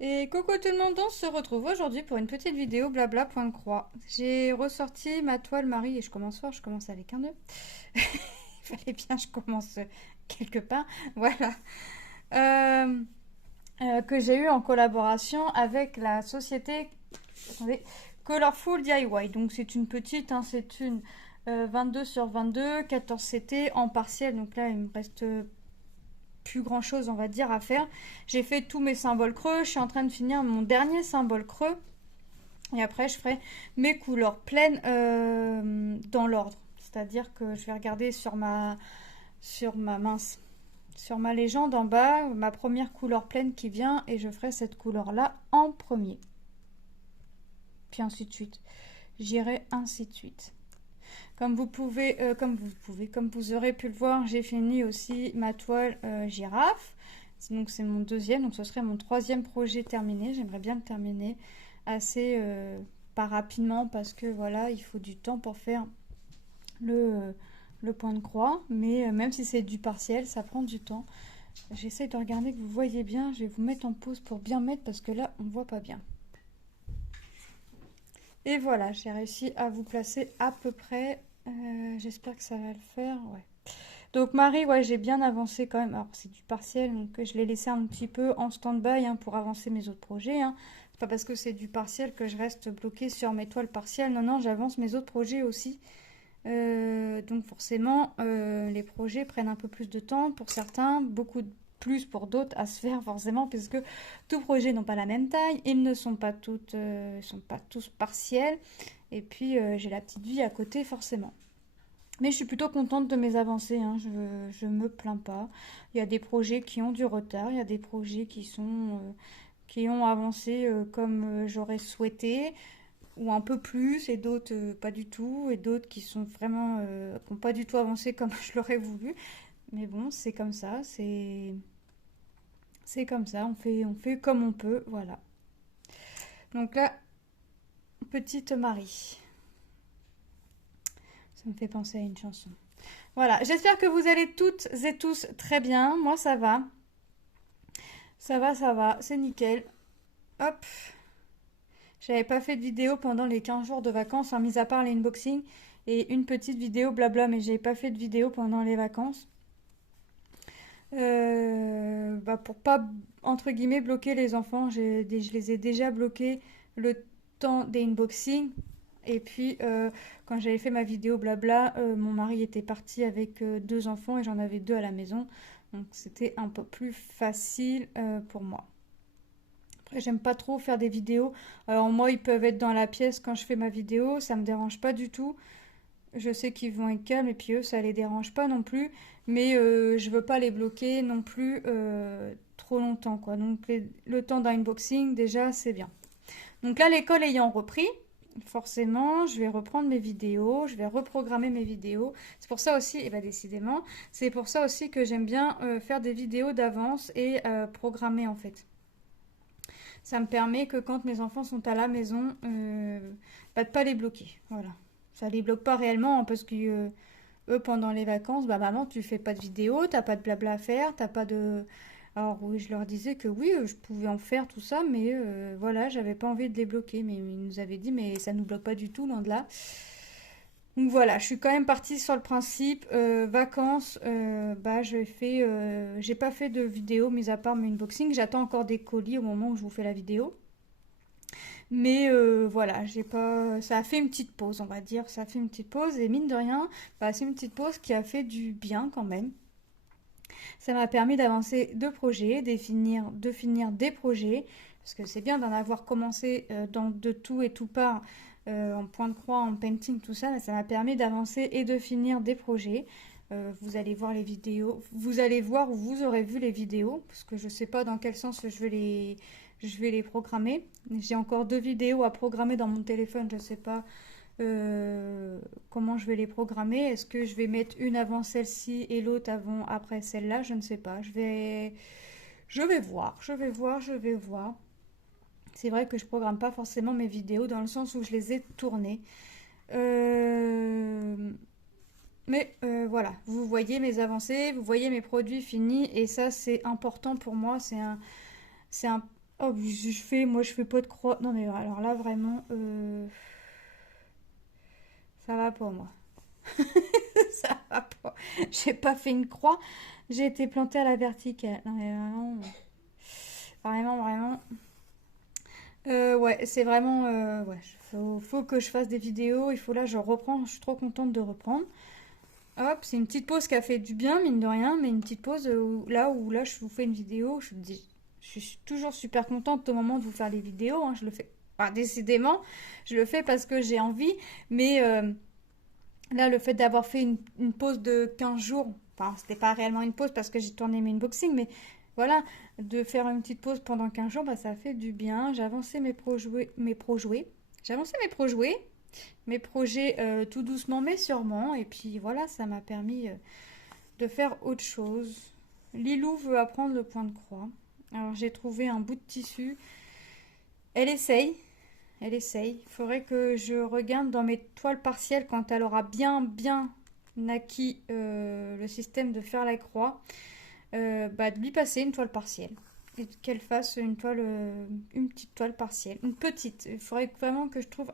Et coucou tout le monde, on se retrouve aujourd'hui pour une petite vidéo blabla point de croix. J'ai ressorti ma toile Marie et je commence fort, je commence avec un nœud. Il fallait bien que je commence quelque part. Voilà. Euh, que j'ai eu en collaboration avec la société attendez, Colorful DIY. Donc c'est une petite, hein, c'est une 22 sur 22, 14 CT en partiel. Donc là il me reste plus grand chose on va dire à faire. J'ai fait tous mes symboles creux, je suis en train de finir mon dernier symbole creux et après je ferai mes couleurs pleines dans l'ordre, c'est à dire que je vais regarder sur ma mince sur ma légende en bas ma première couleur pleine qui vient et je ferai cette couleur là en premier, puis ainsi de suite, j'irai ainsi de suite. Comme vous aurez pu le voir, j'ai fini aussi ma toile girafe. Donc c'est mon deuxième, donc ce serait mon troisième projet terminé. J'aimerais bien le terminer assez pas rapidement parce que voilà, il faut du temps pour faire le point de croix. Mais même si c'est du partiel, ça prend du temps. J'essaie de regarder que vous voyez bien. Je vais vous mettre en pause pour bien mettre parce que là, on ne voit pas bien. Et voilà, j'ai réussi à vous placer à peu près. J'espère que ça va le faire. Ouais. Donc Marie, ouais, j'ai bien avancé quand même. Alors c'est du partiel, donc je l'ai laissé un petit peu en stand-by hein, pour avancer mes autres projets. Hein. C'est pas parce que c'est du partiel que je reste bloquée sur mes toiles partielles. Non, non, j'avance mes autres projets aussi. Donc forcément, les projets prennent un peu plus de temps pour certains, beaucoup plus pour d'autres à se faire forcément, puisque tous projets n'ont pas la même taille, ils ne sont pas ils sont pas tous partiels. Et puis j'ai la petite vie à côté forcément. Mais je suis plutôt contente de mes avancées, hein. Je me plains pas. Il y a des projets qui ont du retard, il y a des projets qui ont avancé comme j'aurais souhaité, ou un peu plus, et d'autres pas du tout, et d'autres qui sont vraiment qui n'ont pas du tout avancé comme je l'aurais voulu. Mais bon, c'est comme ça, c'est comme ça, on fait comme on peut, voilà. Donc là, petite Marie, ça me fait penser à une chanson. Voilà, j'espère que vous allez toutes et tous très bien. Moi, ça va. Ça va, c'est nickel. Hop. J'avais pas fait de vidéo pendant les 15 jours de vacances, hein, mis à part les unboxings et une petite vidéo blabla, mais j'avais pas fait de vidéo pendant les vacances. Pour pas, entre guillemets, bloquer les enfants, je les ai déjà bloqués le temps des unboxings. Et puis, quand j'avais fait ma vidéo blabla, mon mari était parti avec deux enfants et j'en avais deux à la maison. Donc, c'était un peu plus facile pour moi. Après, j'aime pas trop faire des vidéos. Alors, moi, ils peuvent être dans la pièce quand je fais ma vidéo, ça me dérange pas du tout. Je sais qu'ils vont être calmes et puis eux, ça les dérange pas non plus. Mais je veux pas les bloquer non plus trop longtemps, quoi. Donc, le temps d'un unboxing, déjà, c'est bien. Donc là, l'école ayant repris, forcément, je vais reprendre mes vidéos, je vais reprogrammer mes vidéos. C'est pour ça aussi, et bien décidément, c'est pour ça aussi que j'aime bien faire des vidéos d'avance et programmer en fait. Ça me permet que quand mes enfants sont à la maison, de pas les bloquer. Voilà. Ça les bloque pas réellement hein, parce que eux pendant les vacances, bah maman tu fais pas de vidéo, t'as pas de blabla à faire, t'as pas de. Alors oui, je leur disais que oui, je pouvais en faire tout ça, mais voilà, j'avais pas envie de les bloquer. Mais ils nous avaient dit, mais ça nous bloque pas du tout, loin de là. Donc voilà, je suis quand même partie sur le principe vacances. J'ai pas fait de vidéo, mis à part mes unboxings. J'attends encore des colis au moment où je vous fais la vidéo. Mais voilà, j'ai pas. Ça a fait une petite pause, on va dire. Ça a fait une petite pause et mine de rien, bah, c'est une petite pause qui a fait du bien quand même. Ça m'a permis d'avancer deux projets, de finir des projets, parce que c'est bien d'en avoir commencé de tout et tout part, en point de croix, en painting, tout ça, mais ça m'a permis d'avancer et de finir des projets. Vous allez voir les vidéos, vous allez voir ou vous aurez vu les vidéos, parce que je ne sais pas dans quel sens je vais les programmer. J'ai encore deux vidéos à programmer dans mon téléphone, je ne sais pas comment je vais les programmer. Est-ce que je vais mettre une avant celle-ci et l'autre avant après celle-là? Je ne sais pas. Je vais voir, je vais voir, je vais voir. C'est vrai que je programme pas forcément mes vidéos dans le sens où je les ai tournées. Euh, Mais voilà, vous voyez mes avancées, vous voyez mes produits finis et ça c'est important pour moi. C'est un Oh, moi je fais pas de croix. Non mais alors là vraiment, ça va pas moi. Ça va pas. J'ai pas fait une croix, j'ai été plantée à la verticale. Non mais vraiment, vraiment. Ouais, c'est vraiment, ouais, faut que je fasse des vidéos. Il faut là, je reprends. Je suis trop contente de reprendre. Hop, c'est une petite pause qui a fait du bien, mine de rien, mais une petite pause où là, je vous fais une vidéo. Je suis toujours super contente au moment de vous faire les vidéos, hein, je le fais. Enfin, décidément, je le fais parce que j'ai envie, mais là, le fait d'avoir fait une pause de 15 jours, enfin, c'était pas réellement une pause parce que j'ai tourné mes unboxings, mais voilà, de faire une petite pause pendant 15 jours, bah, ça fait du bien. J'ai avancé J'ai avancé mes projets tout doucement mais sûrement. Et puis voilà, ça m'a permis de faire autre chose. Lilou veut apprendre le point de croix. Alors j'ai trouvé un bout de tissu. Elle essaye, elle essaye. Il faudrait que je regarde dans mes toiles partielles quand elle aura bien acquis le système de faire la croix. Bah, de lui passer une toile partielle. Et qu'elle fasse une petite toile partielle. Une petite. Il faudrait vraiment que je trouve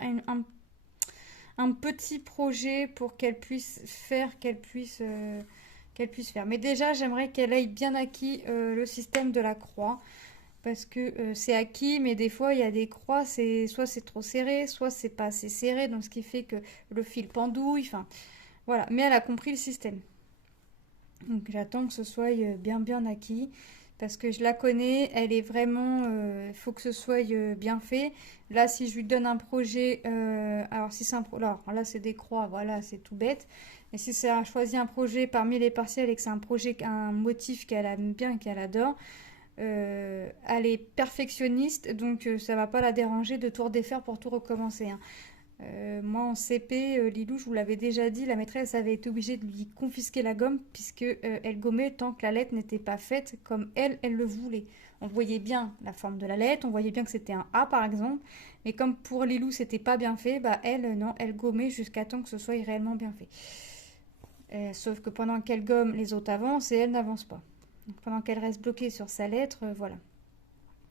un petit projet pour qu'elle puisse faire, qu'elle puisse faire. Mais déjà, j'aimerais qu'elle ait bien acquis le système de la croix. Parce que c'est acquis, mais des fois, il y a des croix, soit c'est trop serré, soit c'est pas assez serré, donc ce qui fait que le fil pendouille. Enfin, voilà. Mais elle a compris le système. Donc j'attends que ce soit bien acquis parce que je la connais, elle est vraiment, il faut que ce soit bien fait. Là, si je lui donne un projet, alors si c'est alors là c'est des croix, voilà, c'est tout bête. Mais si c'est choisi un projet parmi les partiels et que c'est un projet, un motif qu'elle aime bien et qu'elle adore, elle est perfectionniste, donc ça va pas la déranger de tout redéfaire pour tout recommencer, hein. Moi en CP, Lilou, je vous l'avais déjà dit, la maîtresse avait été obligée de lui confisquer la gomme puisque elle gommait tant que la lettre n'était pas faite comme elle le voulait. On voyait bien la forme de la lettre, on voyait bien que c'était un A par exemple, mais comme pour Lilou c'était pas bien fait, bah elle non, elle gommait jusqu'à temps que ce soit réellement bien fait. Sauf que pendant qu'elle gomme, les autres avancent et elle n'avance pas. Donc, pendant qu'elle reste bloquée sur sa lettre, voilà.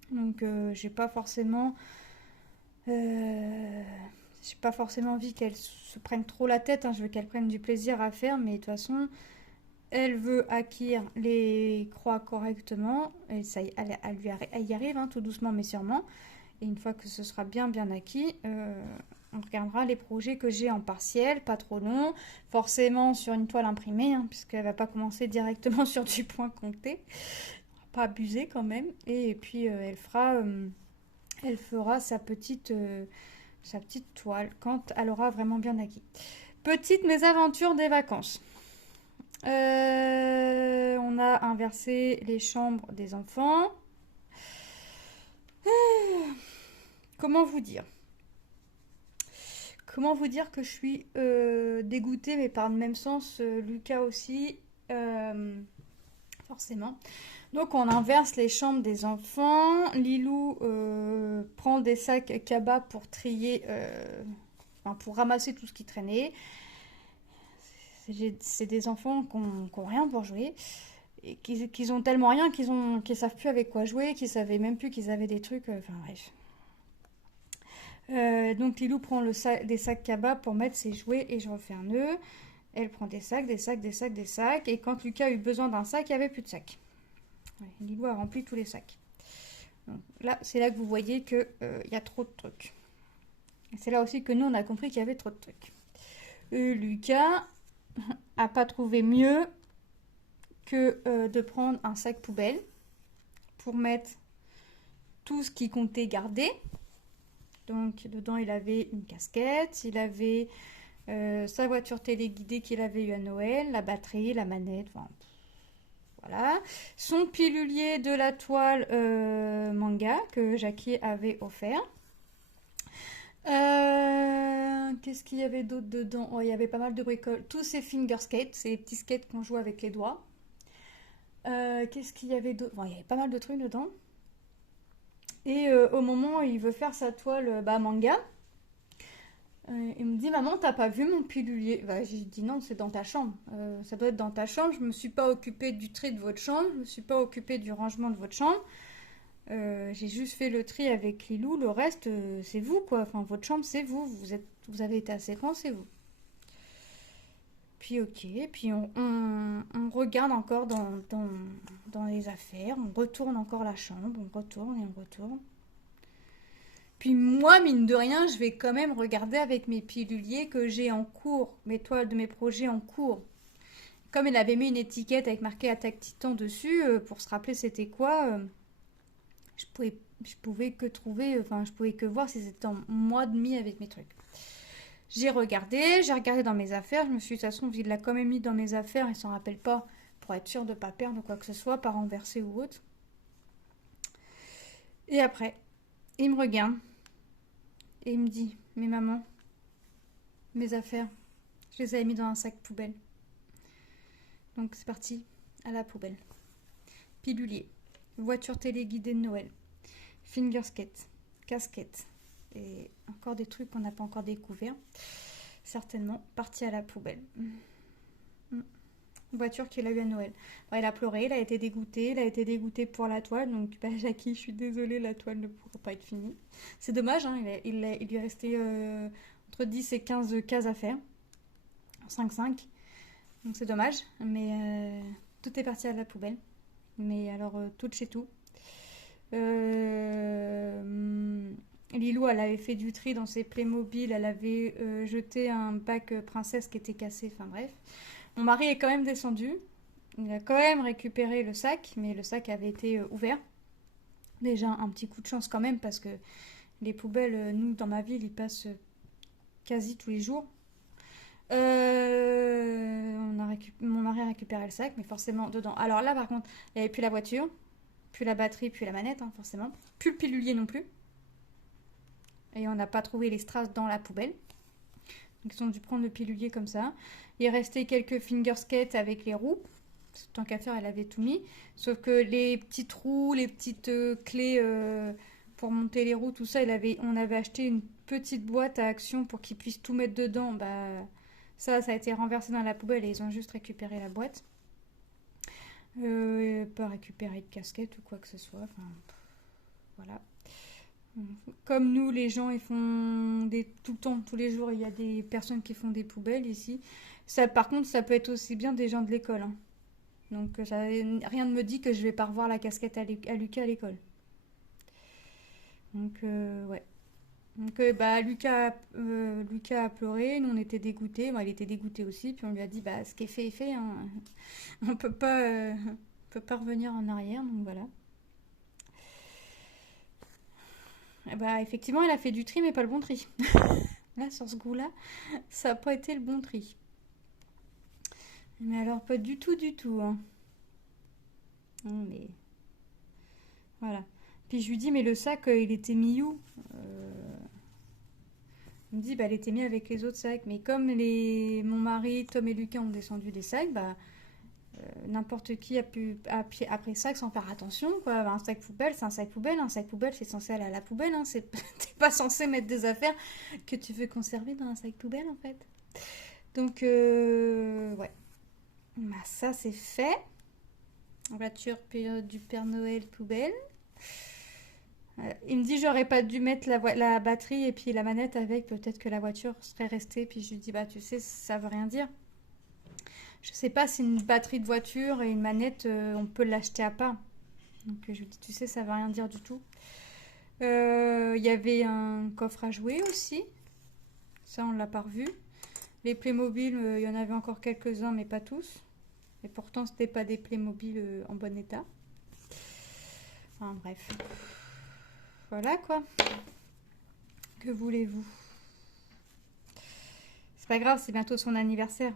Donc euh, j'ai pas forcément envie qu'elle se prenne trop la tête, hein. Je veux qu'elle prenne du plaisir à faire, mais de toute façon, elle veut acquérir les croix correctement. Et ça, elle y arrive, hein, tout doucement mais sûrement. Et une fois que ce sera bien acquis, on regardera les projets que j'ai en partiel, pas trop long, forcément sur une toile imprimée, hein, puisqu'elle va pas commencer directement sur du point compté. Pas abuser quand même. Et puis elle fera sa petite toile quand elle aura vraiment bien acquis. Petite mésaventure des vacances. On a inversé les chambres des enfants. Comment vous dire Comment vous dire que je suis dégoûtée, mais par le même sens, Lucas aussi, forcément. Donc on inverse les chambres des enfants. Lilou prend des sacs cabas pour trier, enfin, pour ramasser tout ce qui traînait. C'est des enfants qui n'ont rien pour jouer et qui ont tellement rien qu'ils savent plus avec quoi jouer, qu'ils savaient même plus qu'ils avaient des trucs. Enfin bref. Donc Lilou prend des sacs cabas pour mettre ses jouets et je refais un nœud. Elle prend des sacs. Et quand Lucas a eu besoin d'un sac, il n'y avait plus de sac. Ouais, Lilou a rempli tous les sacs. Donc, là, c'est là que vous voyez qu'il y a trop de trucs. Et c'est là aussi que nous, on a compris qu'il y avait trop de trucs. Lucas a pas trouvé mieux que de prendre un sac poubelle pour mettre tout ce qu'il comptait garder. Donc, dedans, il avait une casquette, il avait sa voiture téléguidée qu'il avait eue à Noël, la batterie, la manette, enfin, voilà. Son pilulier de la toile manga que Jackie avait offert. Qu'est-ce qu'il y avait d'autre dedans? Oh, il y avait pas mal de bricoles. Tous ces finger skates, ces petits skates qu'on joue avec les doigts. Qu'est-ce qu'il y avait d'autre? Bon, il y avait pas mal de trucs dedans. Et au moment où il veut faire sa toile manga, il me dit: Maman, t'as pas vu mon pilulier? Bah, j'ai dit: Non, c'est dans ta chambre. Ça doit être dans ta chambre. Je me suis pas occupée du tri de votre chambre. Je me suis pas occupée du rangement de votre chambre. J'ai juste fait le tri avec Lilou. Le reste, c'est vous, quoi. Enfin, votre chambre, c'est vous. Vous avez été assez grand, c'est vous. Puis ok, puis on regarde encore dans les affaires, on retourne encore la chambre, on retourne et on retourne. Puis moi, mine de rien, je vais quand même regarder avec mes piluliers que j'ai en cours, mes toiles de mes projets en cours. Comme elle avait mis une étiquette avec marqué Attaque Titan dessus, pour se rappeler c'était quoi, je pouvais que trouver, enfin je pouvais que voir si c'était en mois demi avec mes trucs. J'ai regardé dans mes affaires, je me suis dit de toute façon, il l'a quand même mis dans mes affaires, il s'en rappelle pas, pour être sûr de ne pas perdre quoi que ce soit, pas renverser ou autre. Et après, il me regarde et il me dit, mais maman, mes affaires, je les avais mis dans un sac poubelle. Donc c'est parti, à la poubelle. Pilulier, voiture téléguidée de Noël, fingerskate, casquette, et encore des trucs qu'on n'a pas encore découverts. Certainement, parti à la poubelle. Voiture qu'il a eu à Noël. Bon, il a pleuré, il a été dégoûté pour la toile, donc bah, Jackie, je suis désolée, la toile ne pourra pas être finie. C'est dommage, hein, il lui est resté entre 10 et 15 cases à faire, 5-5, donc c'est dommage, mais tout est parti à la poubelle, mais alors tout de chez tout. Lilou, elle avait fait du tri dans ses Playmobil, elle avait jeté un bac princesse qui était cassé, enfin bref. Mon mari est quand même descendu, il a quand même récupéré le sac, mais le sac avait été ouvert. Déjà un petit coup de chance quand même, parce que les poubelles, nous, dans ma ville, ils passent quasi tous les jours. Mon mari a récupéré le sac, mais forcément dedans. Alors là, par contre, il n'y avait plus la voiture, plus la batterie, plus la manette, hein, forcément. Plus le pilulier non plus. Et on n'a pas trouvé les strass dans la poubelle. Donc ils ont dû prendre le pilulier comme ça. Il restait quelques fingerskates avec les roues. Tant qu'à faire, elle avait tout mis. Sauf que les petits trous, les petites clés pour monter les roues, tout ça, on avait acheté une petite boîte à action pour qu'ils puissent tout mettre dedans. Bah, ça a été renversé dans la poubelle et ils ont juste récupéré la boîte. Pas récupéré de casquette ou quoi que ce soit. Enfin, voilà. Comme nous, les gens, ils font tout le temps, tous les jours, il y a des personnes qui font des poubelles ici. Ça, par contre, ça peut être aussi bien des gens de l'école, hein. Donc, rien ne me dit que je vais pas revoir la casquette à Lucas à l'école. Donc, ouais. Donc, bah, Lucas a pleuré, nous on était dégoûtés. Bon, il était dégoûté aussi, puis on lui a dit, bah, ce qui est fait est fait, hein. On peut pas revenir en arrière, donc voilà. Et bah, effectivement, elle a fait du tri, mais pas le bon tri. Là, sur ce goût-là, ça n'a pas été le bon tri. Mais alors, pas du tout, du tout, hein. Non, mais voilà. Puis je lui dis, mais le sac, il était mis où? Il me dit, bah, il était mis avec les autres sacs. Mais comme mon mari, Tom et Lucas ont descendu des sacs, bah, n'importe qui a pris le sac sans faire attention, quoi. Un sac poubelle, c'est un sac poubelle. Un sac poubelle, c'est censé aller à la poubelle, hein. T'es pas censé mettre des affaires que tu veux conserver dans un sac poubelle, en fait. Donc, ouais. Bah, ça, c'est fait. Voiture du Père Noël poubelle. Il me dit j'aurais pas dû mettre la batterie et puis la manette avec, peut-être que la voiture serait restée. Puis je lui dis bah tu sais ça veut rien dire. Je sais pas si une batterie de voiture et une manette on peut l'acheter à part. Donc je lui dis tu sais ça veut rien dire du tout. Il y avait un coffre à jouer aussi. Ça on l'a pas revu. Les Playmobil il y en avait encore quelques-uns mais pas tous. Et pourtant c'était pas des Playmobil en bon état. Enfin bref. Voilà quoi. Que voulez-vous? C'est pas grave, c'est bientôt son anniversaire.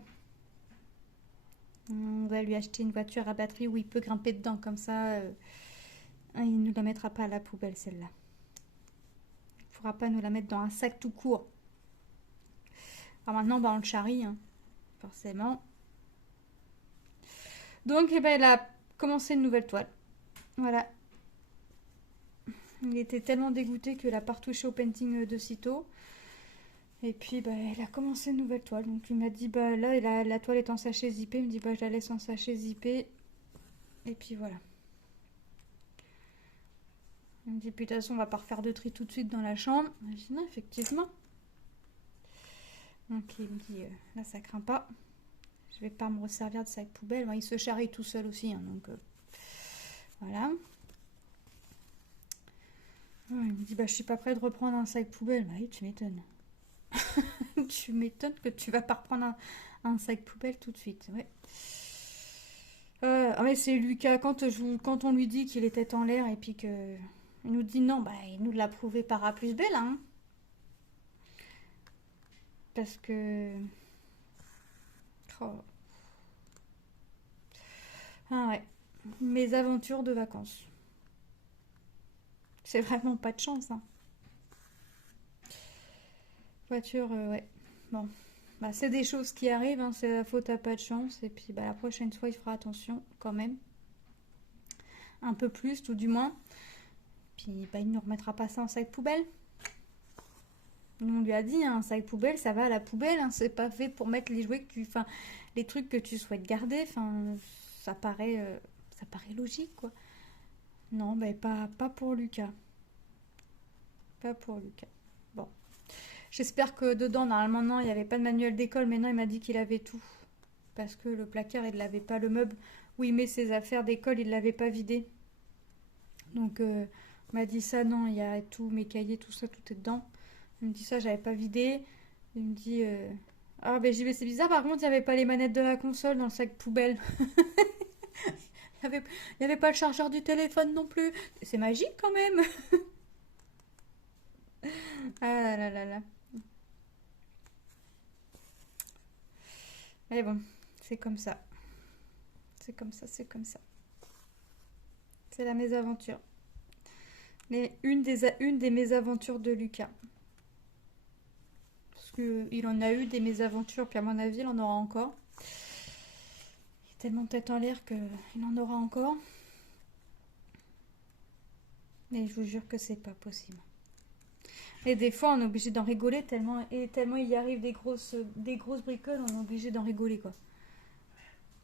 On va lui acheter une voiture à batterie où il peut grimper dedans, comme ça, il ne la mettra pas à la poubelle celle-là. Il ne pourra pas nous la mettre dans un sac tout court. Alors maintenant, bah, on le charrie, hein, forcément. Donc, eh ben, elle a commencé une nouvelle toile. Voilà. Il était tellement dégoûté qu'il n'a pas retouché au painting de sitôt. Et puis, bah, elle a commencé une nouvelle toile. Donc, il m'a dit, bah, là, la toile est en sachet zippé. Il me dit, bah, je la laisse en sachet zippé. Et puis, voilà. Il me dit, puis de toute façon, on va pas refaire de tri tout de suite dans la chambre. Je dis, non, effectivement. Donc il me dit, là, ça craint pas. Je vais pas me resservir de sac poubelle. Bon, il se charrie tout seul aussi, hein, donc voilà. Ouais, il me dit, bah, je suis pas prêt de reprendre un sac poubelle. Bah oui, tu m'étonnes. Tu m'étonnes que tu vas pas reprendre un sac poubelle tout de suite. Ouais. Ah ouais, c'est Lucas, quand on lui dit qu'il est tête en l'air et puis que il nous dit non, bah il nous l'a prouvé par A plus B là, hein. Parce que... Oh. Ah ouais, mes aventures de vacances. C'est vraiment pas de chance, hein. Voiture, ouais. Bon, bah c'est des choses qui arrivent, hein, c'est la faute à pas de chance. Et puis bah, la prochaine fois, il fera attention quand même. Un peu plus, tout du moins. Puis bah, il ne remettra pas ça en sac poubelle. On lui a dit, hein, un sac poubelle, ça va à la poubelle. Hein, c'est pas fait pour mettre les jouets que tu... Enfin, les trucs que tu souhaites garder. Enfin, ça paraît logique, quoi. Non, bah, pas pour Lucas. Pas pour Lucas. Bon. J'espère que dedans, normalement, non, il n'y avait pas de manuel d'école. Mais non, il m'a dit qu'il avait tout. Parce que le placard, il ne l'avait pas. Le meuble où il met ses affaires d'école, il ne l'avait pas vidé. Donc, il m'a dit ça, non, il y a tout, mes cahiers, tout ça, tout est dedans. Il me dit ça, j'avais pas vidé. Il me dit... Ah, ben j'y vais, c'est bizarre. Par contre, il n'y avait pas les manettes de la console dans le sac poubelle. Il n'y avait pas le chargeur du téléphone non plus. C'est magique quand même. Ah là là là là. Mais bon, c'est comme ça. C'est comme ça, c'est comme ça. C'est la mésaventure. Mais une des mésaventures de Lucas. Parce qu'il en a eu des mésaventures, puis à mon avis, il en aura encore. Il est tellement tête en l'air qu'il en aura encore. Mais je vous jure que c'est pas possible. Et des fois, on est obligé d'en rigoler tellement il y arrive des grosses bricoles, on est obligé d'en rigoler, quoi.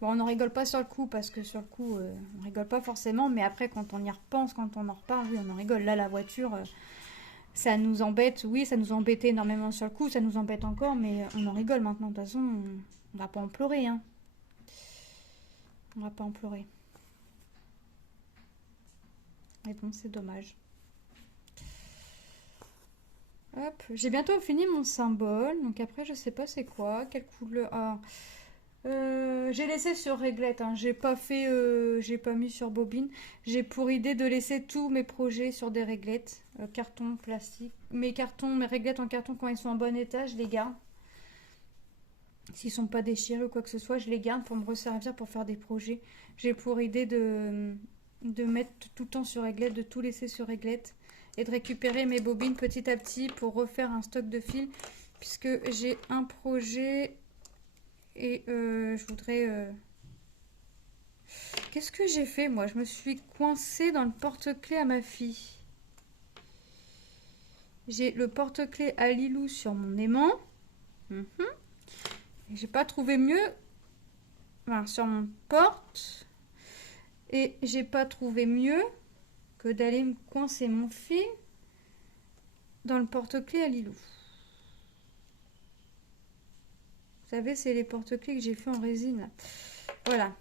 Bon, on n'en rigole pas sur le coup, parce que sur le coup, on rigole pas forcément, mais après, quand on y repense, quand on en reparle, oui, on en rigole. Là, la voiture, ça nous embête, oui, ça nous embêtait énormément sur le coup, ça nous embête encore, mais on en rigole maintenant. De toute façon, on va pas en pleurer, hein. On va pas en pleurer. Mais bon, c'est dommage. Hop, j'ai bientôt fini mon symbole, donc après, je sais pas c'est quoi, quelle couleur... Ah. J'ai laissé sur réglette, hein. J'ai pas mis sur bobine. J'ai pour idée de laisser tous mes projets sur des réglettes, carton, plastique. Mes réglettes en carton, quand ils sont en bon état, je les garde. S'ils sont pas déchirés ou quoi que ce soit, je les garde pour me resservir pour faire des projets. J'ai pour idée de mettre tout le temps sur réglette, de tout laisser sur réglette et de récupérer mes bobines petit à petit pour refaire un stock de fils, puisque j'ai un projet. Et je voudrais... Qu'est-ce que j'ai fait, moi? Je me suis coincée dans le porte-clés à ma fille. J'ai le porte-clés à Lilou sur mon aimant. J'ai pas trouvé mieux. Enfin, sur mon porte. Et j'ai pas trouvé mieux que d'aller me coincer mon fil dans le porte-clés à Lilou. Vous savez, c'est les porte-clés que j'ai fait en résine, là. Voilà.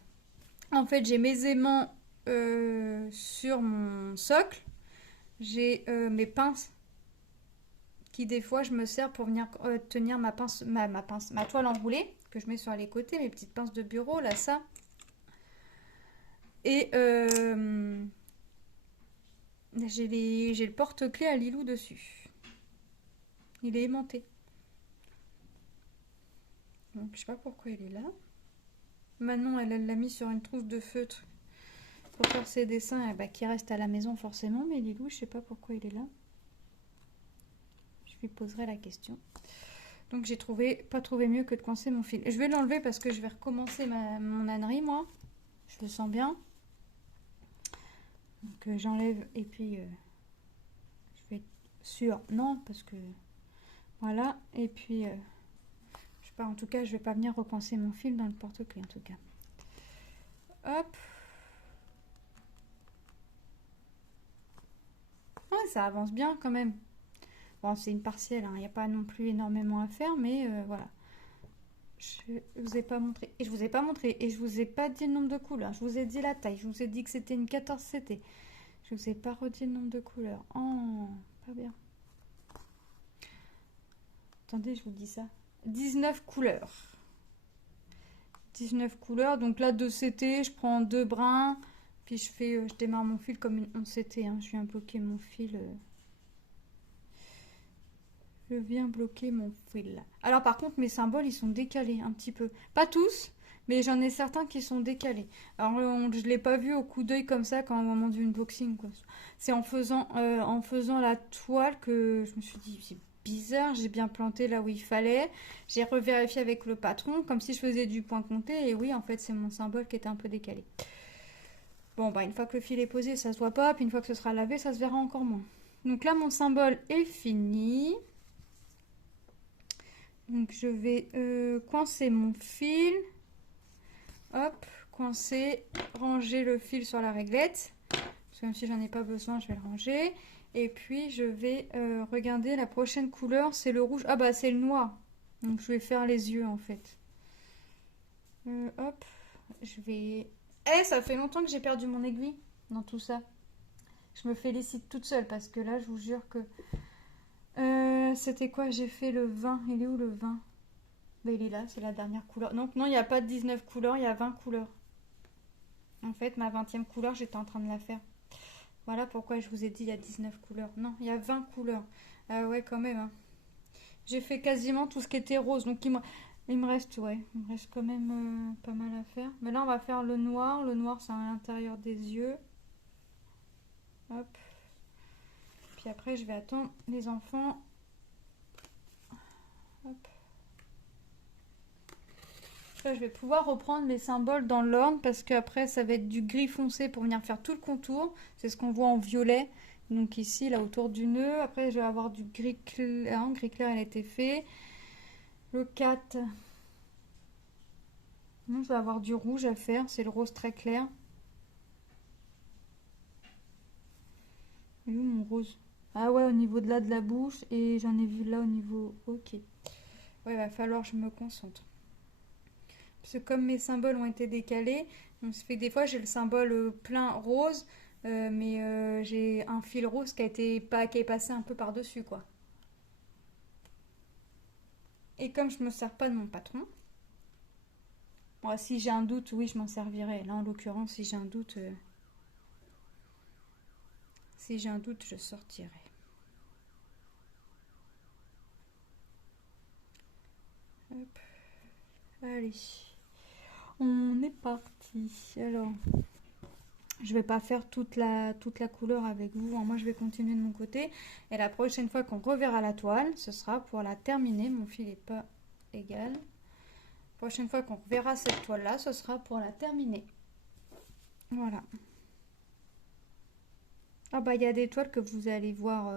En fait, j'ai mes aimants sur mon socle. J'ai mes pinces qui, des fois, je me sers pour venir tenir ma toile enroulée que je mets sur les côtés, mes petites pinces de bureau, là, ça. Et j'ai le porte-clés à Lilou dessus. Il est aimanté. Donc, je sais pas pourquoi il est là. Manon, elle l'a mis sur une trousse de feutre pour faire ses dessins, qui reste à la maison forcément. Mais Lilou, je sais pas pourquoi il est là. Je lui poserai la question. Donc j'ai pas trouvé mieux que de coincer mon fil. Je vais l'enlever parce que je vais recommencer mon ânerie, moi. Je le sens bien. Donc j'enlève et puis je vais être sûre. Non, parce que voilà. Et puis je sais pas, en tout cas, je vais pas venir recoincer mon fil dans le porte-clés en tout cas. Hop. ça avance bien quand même. Bon, c'est une partielle, il n'y a pas non plus énormément à faire, mais voilà. Je vous ai pas montré. Et je vous ai pas montré. Et je vous ai pas dit le nombre de couleurs. Je vous ai dit la taille. Je vous ai dit que c'était une 14CT. Je vous ai pas redit le nombre de couleurs. Oh, pas bien. Attendez, je vous dis ça. 19 couleurs. 19 couleurs. Donc là, 2CT, je prends 2 brins. Puis je démarre mon fil comme une 11CT. Je viens bloquer mon fil. Je viens bloquer mon fil. Alors par contre, mes symboles, ils sont décalés un petit peu. Pas tous, mais j'en ai certains qui sont décalés. Alors je ne l'ai pas vu au coup d'œil comme ça quand au moment du unboxing, quoi. C'est en faisant la toile que je me suis dit, c'est bizarre, j'ai bien planté là où il fallait. J'ai revérifié avec le patron, comme si je faisais du point compté. Et oui, en fait, c'est mon symbole qui était un peu décalé. Bon, bah une fois que le fil est posé, ça se voit pas. Puis une fois que ce sera lavé, ça se verra encore moins. Donc là, mon symbole est fini. Donc je vais coincer mon fil. Hop, coincer, ranger le fil sur la réglette. Parce que même si j'en ai pas besoin, je vais le ranger. Et puis je vais regarder la prochaine couleur, c'est le rouge. Ah bah c'est le noir. Donc je vais faire les yeux en fait. Hop, je vais... Eh, ça fait longtemps que j'ai perdu mon aiguille dans tout ça. Je me félicite toute seule parce que là, je vous jure que... c'était quoi? J'ai fait le 20. Il est où le 20? Bah, il est là, c'est la dernière couleur. Donc non, il n'y a pas de 19 couleurs, il y a 20 couleurs. En fait, ma 20e couleur, j'étais en train de la faire. Voilà pourquoi je vous ai dit il y a 19 couleurs. Non, il y a 20 couleurs. Ah ouais, quand même. J'ai fait quasiment tout ce qui était rose. Donc il me reste, ouais, il me reste quand même pas mal à faire. Mais là, on va faire le noir. Le noir, c'est à l'intérieur des yeux. Hop. Puis après, je vais attendre les enfants. Hop. Là, je vais pouvoir reprendre mes symboles dans l'ordre parce qu'après, ça va être du gris foncé pour venir faire tout le contour. C'est ce qu'on voit en violet. Donc ici, là, autour du nœud. Après, je vais avoir du gris clair. Gris clair, il a été fait. Le 4. Non, je vais avoir du rouge à faire. C'est le rose très clair. Il est où mon rose? Ah ouais, au niveau de là de la bouche. Et j'en ai vu là au niveau... Ok. Ouais, il va falloir que je me concentre. Parce que comme mes symboles ont été décalés, donc ça fait que des fois j'ai le symbole plein rose, mais j'ai un fil rose qui est passé un peu par-dessus, quoi. Et comme je me sers pas de mon patron, bon, si j'ai un doute, oui, je m'en servirai. Là, en l'occurrence, si j'ai un doute, je sortirai. Hop. Allez. On est parti. Alors, je vais pas faire toute la couleur avec vous. Moi, je vais continuer de mon côté. Et la prochaine fois qu'on reverra la toile, ce sera pour la terminer. Mon fil n'est pas égal. La prochaine fois qu'on verra cette toile-là, ce sera pour la terminer. Voilà. Ah bah, il y a des toiles que vous allez voir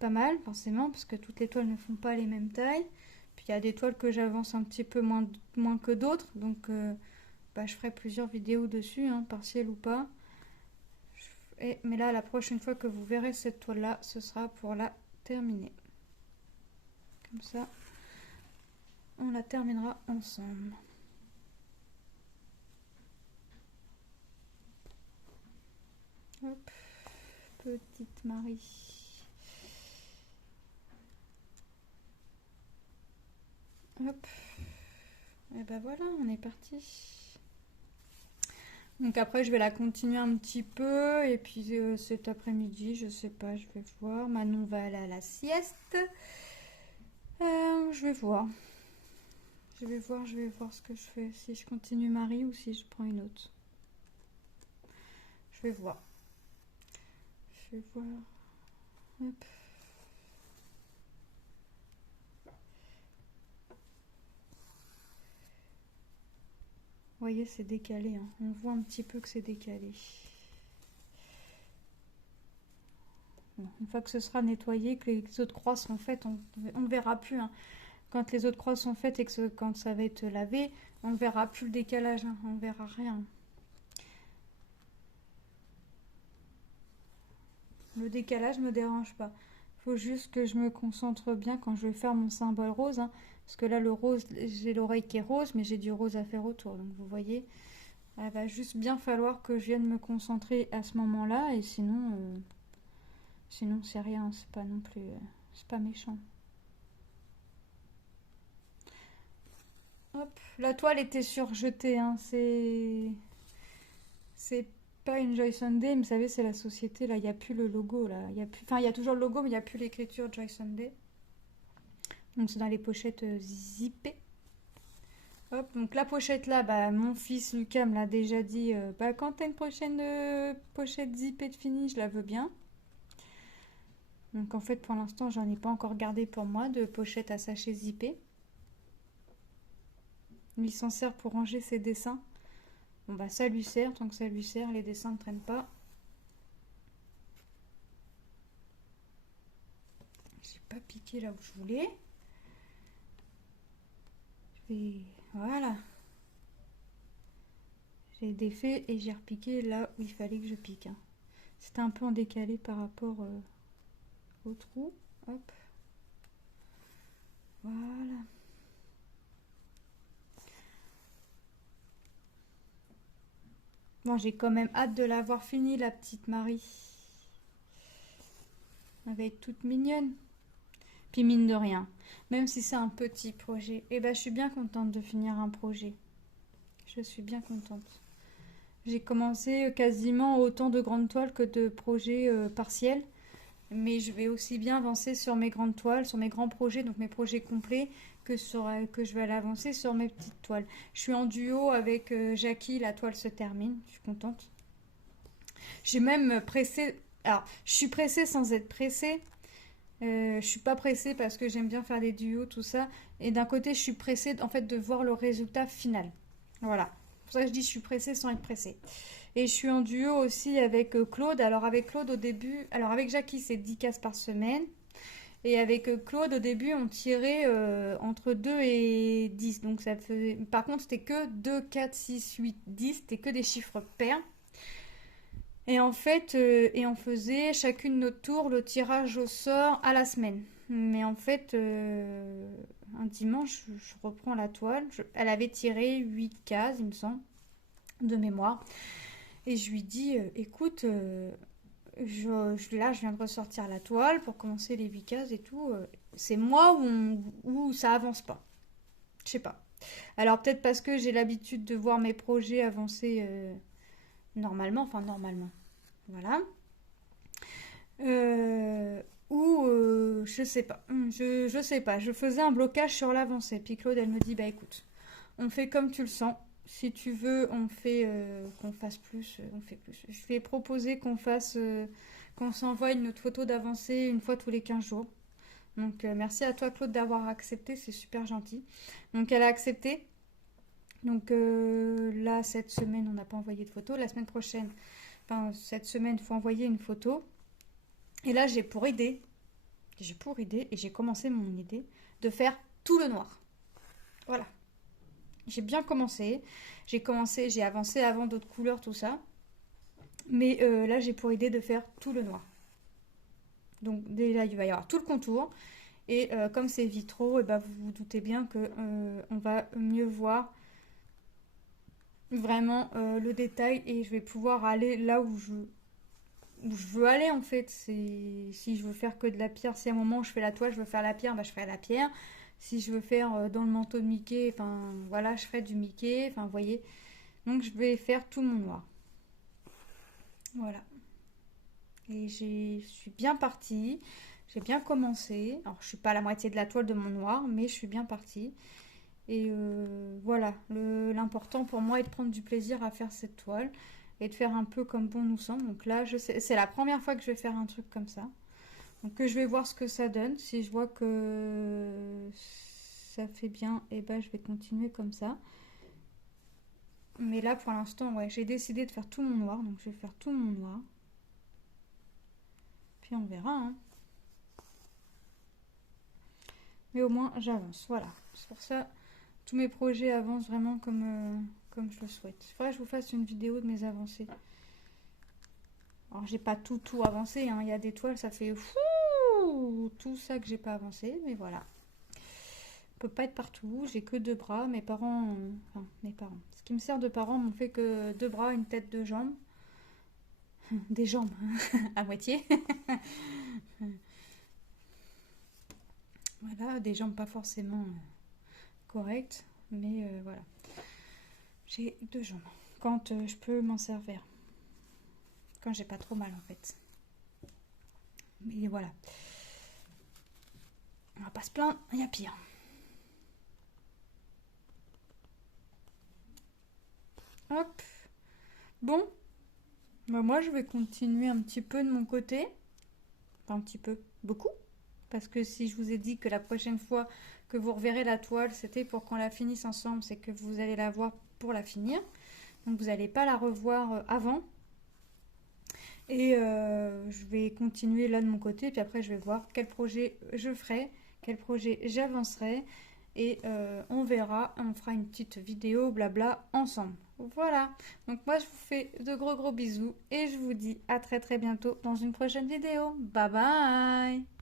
pas mal, forcément, parce que toutes les toiles ne font pas les mêmes tailles. Puis il y a des toiles que j'avance un petit peu moins que d'autres. Donc, bah, je ferai plusieurs vidéos dessus, partielles ou pas. Mais là, la prochaine fois que vous verrez cette toile-là, ce sera pour la terminer. Comme ça, on la terminera ensemble. Hop, petite Marie. Hop. Et ben voilà, on est parti. Donc après, je vais la continuer un petit peu. Et puis cet après-midi, je sais pas, je vais voir. Manon va aller à la sieste. Je vais voir. Je vais voir ce que je fais. Si je continue Marie ou si je prends une autre. Je vais voir. Je vais voir. Hop. Vous voyez, c'est décalé. On voit un petit peu que c'est décalé. Bon, une fois que ce sera nettoyé, que les autres croix seront faites, on ne verra plus. Quand les autres croix sont faites et que quand ça va être lavé, on ne verra plus le décalage. On ne verra rien. Le décalage me dérange pas. Faut juste que je me concentre bien quand je vais faire mon symbole rose, hein. Parce que là, le rose, j'ai l'oreille qui est rose, mais j'ai du rose à faire autour. Donc vous voyez, il va juste bien falloir que je vienne me concentrer à ce moment-là. Et sinon c'est rien, c'est pas non plus... c'est pas méchant. Hop, la toile était surjetée, hein. C'est pas une Joy Sunday, mais vous savez, c'est la société, là, il n'y a plus le logo, là. Y a plus... Enfin, il y a toujours le logo, mais il n'y a plus l'écriture Joy Sunday. Donc c'est dans les pochettes zippées. Hop, donc la pochette là, bah, mon fils Lucas me l'a déjà dit, bah, quand t'as une prochaine pochette zippée de fini, je la veux bien. Donc en fait pour l'instant j'en ai pas encore gardé pour moi de pochette à sachet zippé. Il s'en sert pour ranger ses dessins. Bon bah ça lui sert, tant que ça lui sert, les dessins ne traînent pas. J'ai pas piqué là où je voulais. Voilà. J'ai défait et j'ai repiqué là où il fallait que je pique, hein. C'était un peu en décalé par rapport au trou. Hop. Voilà. Bon, j'ai quand même hâte de l'avoir fini, la petite Marie. Elle va être toute mignonne. Puis mine de rien, même si c'est un petit projet, eh ben, je suis bien contente de finir un projet. Je suis bien contente. J'ai commencé quasiment autant de grandes toiles que de projets partiels. Mais je vais aussi bien avancer sur mes grandes toiles, sur mes grands projets, donc mes projets complets, que je vais aller avancer sur mes petites toiles. Je suis en duo avec Jackie, la toile se termine, je suis contente. J'ai même pressé, alors je suis pressée sans être pressée. Je suis pas pressée parce que j'aime bien faire des duos, tout ça. Et d'un côté, je suis pressée en fait de voir le résultat final. Voilà. C'est pour ça que je dis je suis pressée sans être pressée. Et je suis en duo aussi avec Claude. Alors avec Claude au début, alors avec Jackie c'est 10 cases par semaine. Et avec Claude au début on tirait entre 2 et 10. Donc ça faisait... Par contre c'était que 2, 4, 6, 8, 10. C'était que des chiffres pairs. Et en fait, et on faisait chacune notre tour le tirage au sort à la semaine. Mais en fait, un dimanche, je reprends la toile. Elle avait tiré 8 cases, il me semble, de mémoire. Et je lui dis, écoute, là, je viens de ressortir la toile pour commencer les 8 cases et tout. C'est moi où ça avance pas. Je sais pas. Alors peut-être parce que j'ai l'habitude de voir mes projets avancer normalement, enfin normalement. Voilà. Ou je sais pas. Je sais pas. Je faisais un blocage sur l'avancée. Puis Claude, elle me dit, bah écoute, on fait comme tu le sens. Si tu veux, on fait qu'on fasse plus, on fait plus. Je vais proposer qu'on s'envoie une autre photo d'avancée une fois tous les 15 jours. Donc merci à toi Claude d'avoir accepté, c'est super gentil. Donc elle a accepté. Donc là, cette semaine, on n'a pas envoyé de photo. La semaine prochaine, enfin cette semaine, il faut envoyer une photo. Et là, et j'ai commencé mon idée de faire tout le noir. Voilà. J'ai bien commencé. J'ai avancé avant d'autres couleurs, tout ça. Mais là, j'ai pour idée de faire tout le noir. Donc déjà, il va y avoir tout le contour. Et comme c'est vitraux, et ben, vous vous doutez bien que on va mieux voir vraiment le détail. Et je vais pouvoir aller là où je veux aller en fait. Si je veux faire que de la pierre, si à un moment où je fais la toile, je veux faire la pierre, bah, je ferai la pierre. Si je veux faire dans le manteau de Mickey, enfin voilà, je ferai du Mickey, enfin vous voyez. Donc je vais faire tout mon noir. Voilà. Et je suis bien partie, j'ai bien commencé. Alors je suis pas à la moitié de la toile de mon noir, mais je suis bien partie. Et voilà, l'important pour moi est de prendre du plaisir à faire cette toile et de faire un peu comme bon nous semble. Donc là, c'est la première fois que je vais faire un truc comme ça. Donc je vais voir ce que ça donne. Si je vois que ça fait bien, et ben je vais continuer comme ça. Mais là pour l'instant, ouais, j'ai décidé de faire tout mon noir. Donc je vais faire tout mon noir. Puis on verra, hein. Mais au moins j'avance, voilà. C'est pour ça tous mes projets avancent vraiment comme je le souhaite. Il faudrait que je vous fasse une vidéo de mes avancées. Alors j'ai pas tout avancé, hein. Il y a des toiles, ça fait fou, tout ça que j'ai pas avancé, mais voilà. On peut pas être partout, j'ai que 2 bras. Mes parents, enfin mes parents. Ce qui me sert de parents m'ont fait que 2 bras, une tête, 2 jambes. Des jambes, à moitié. Voilà, des jambes pas forcément correctes, mais voilà. J'ai 2 jambes. Quand je peux m'en servir. Quand j'ai pas trop mal en fait. Mais voilà. On va pas se plaindre, il y a pire. Hop. Bon. Bah, moi je vais continuer un petit peu de mon côté. Enfin un petit peu. Beaucoup. Parce que si je vous ai dit que la prochaine fois que vous reverrez la toile, c'était pour qu'on la finisse ensemble, c'est que vous allez la voir pour la finir. Donc vous n'allez pas la revoir avant. Et je vais continuer là de mon côté. Puis après, je vais voir quel projet je ferai, quel projet j'avancerai. Et on verra, on fera une petite vidéo blabla ensemble. Voilà. Donc moi, je vous fais de gros bisous. Et je vous dis à très bientôt dans une prochaine vidéo. Bye bye.